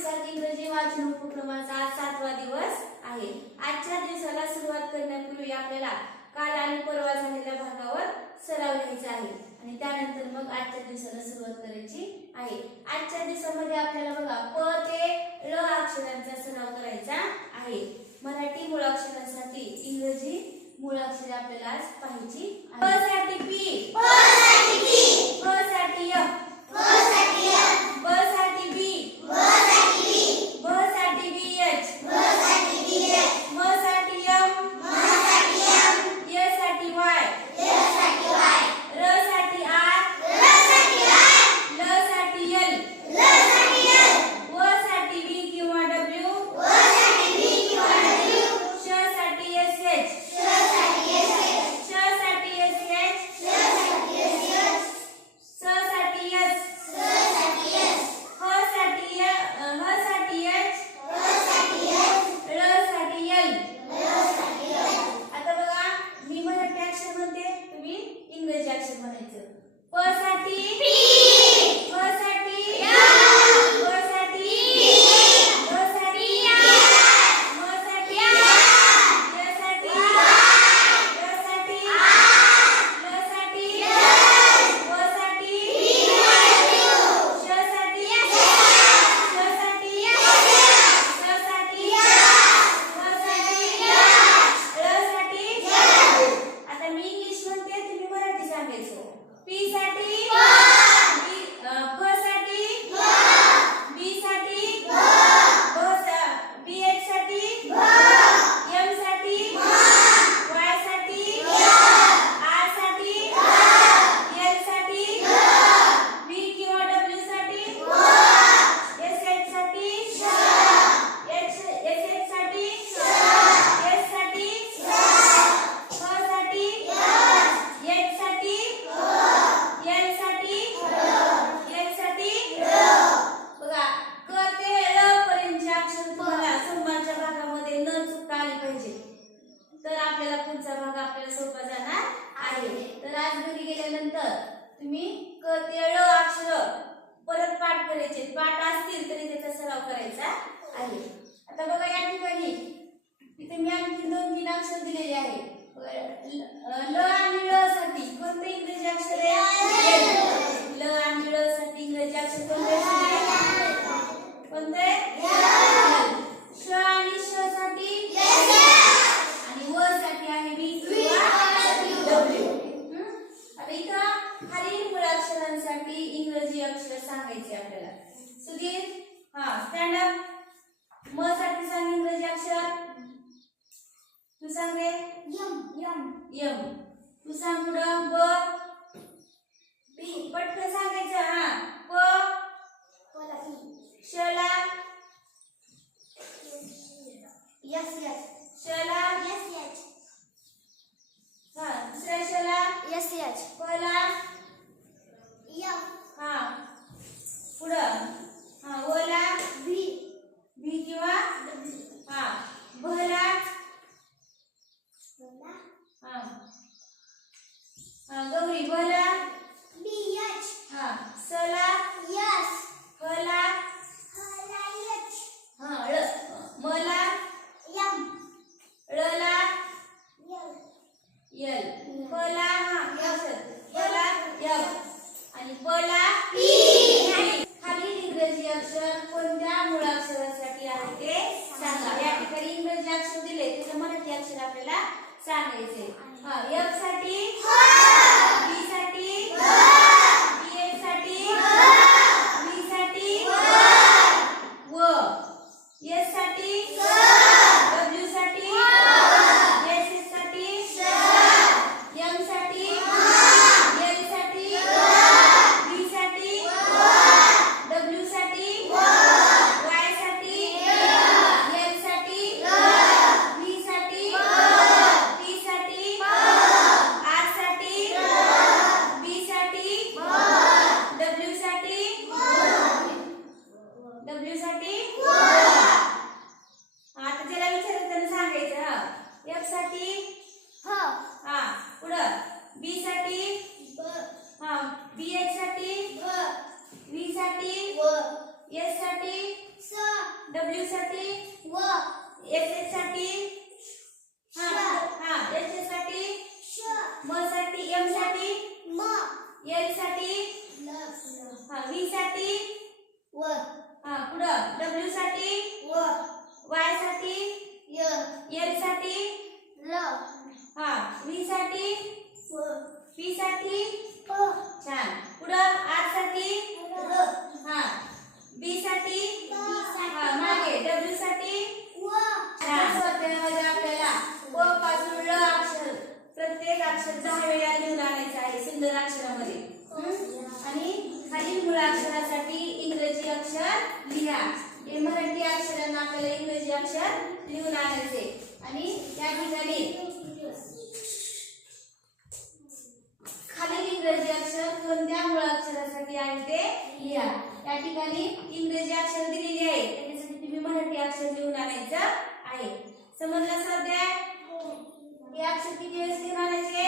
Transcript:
दिवसात इंग्रजी वाचन उपक्रमाचा आज सातवा दिवस आहे. आजच्या दिवसाला सुरुवात करण्यापूर्वी आपल्याला. काल आणि परवा झालेल्या भागावर सराव घ्यायचा आहे. आणि त्यानंतर मग आजच्या दिवसाला सुरुवात करायची आहे. आजच्या दिवसामध्ये आपल्याला बघा प ते ल अक्षरांचा सराव करायचा आहे. मराठी मुळाक्षरांसाठी इंग्रजी मूळाक्षरे आपल्याला आज पाहायची साठी पी. तुम्ही क ते ळ अक्षर परत पाठ करायचे. पाठ असतील तरी त्याचा सराव करायचा आहे. आता बघा या ठिकाणी. इथे मी आणखी दोन तीन अक्षर दिलेले आहे तू सांग रे यम यम यम तू सांग पुढं ब बी गौरी भला बी एच हा सला. यस. हला हला एच हा ळ. मला. यम. ळला यल. यल. पला हा यस पला यम आणि बला. पी. खाली इंग्रजी अक्षर कोणत्या मूळाक्षरासाठी आहे ते सांगा. या ठिकाणी इंग्रजी अक्षर दिले त्याच्या मराठी अक्षर आपल्याला सांगायचे. हा यमसाठी घ्या हे मराठी अक्षरांना आपल्याला इंग्रजी अक्षर लिहून आणायचे. आणि त्या ठिकाणी खालील इंग्रजी अक्षर कोणत्या मूळ अक्षरासाठी आहे ते लिहा. त्या ठिकाणी इंग्रजी अक्षर दिलेली आहे. त्याच्यासाठी तुम्ही मराठी अक्षर लिहून आणायचं आहे. समजलं सध्या? हे अक्षर किती वेळेस लिहून आणायचे?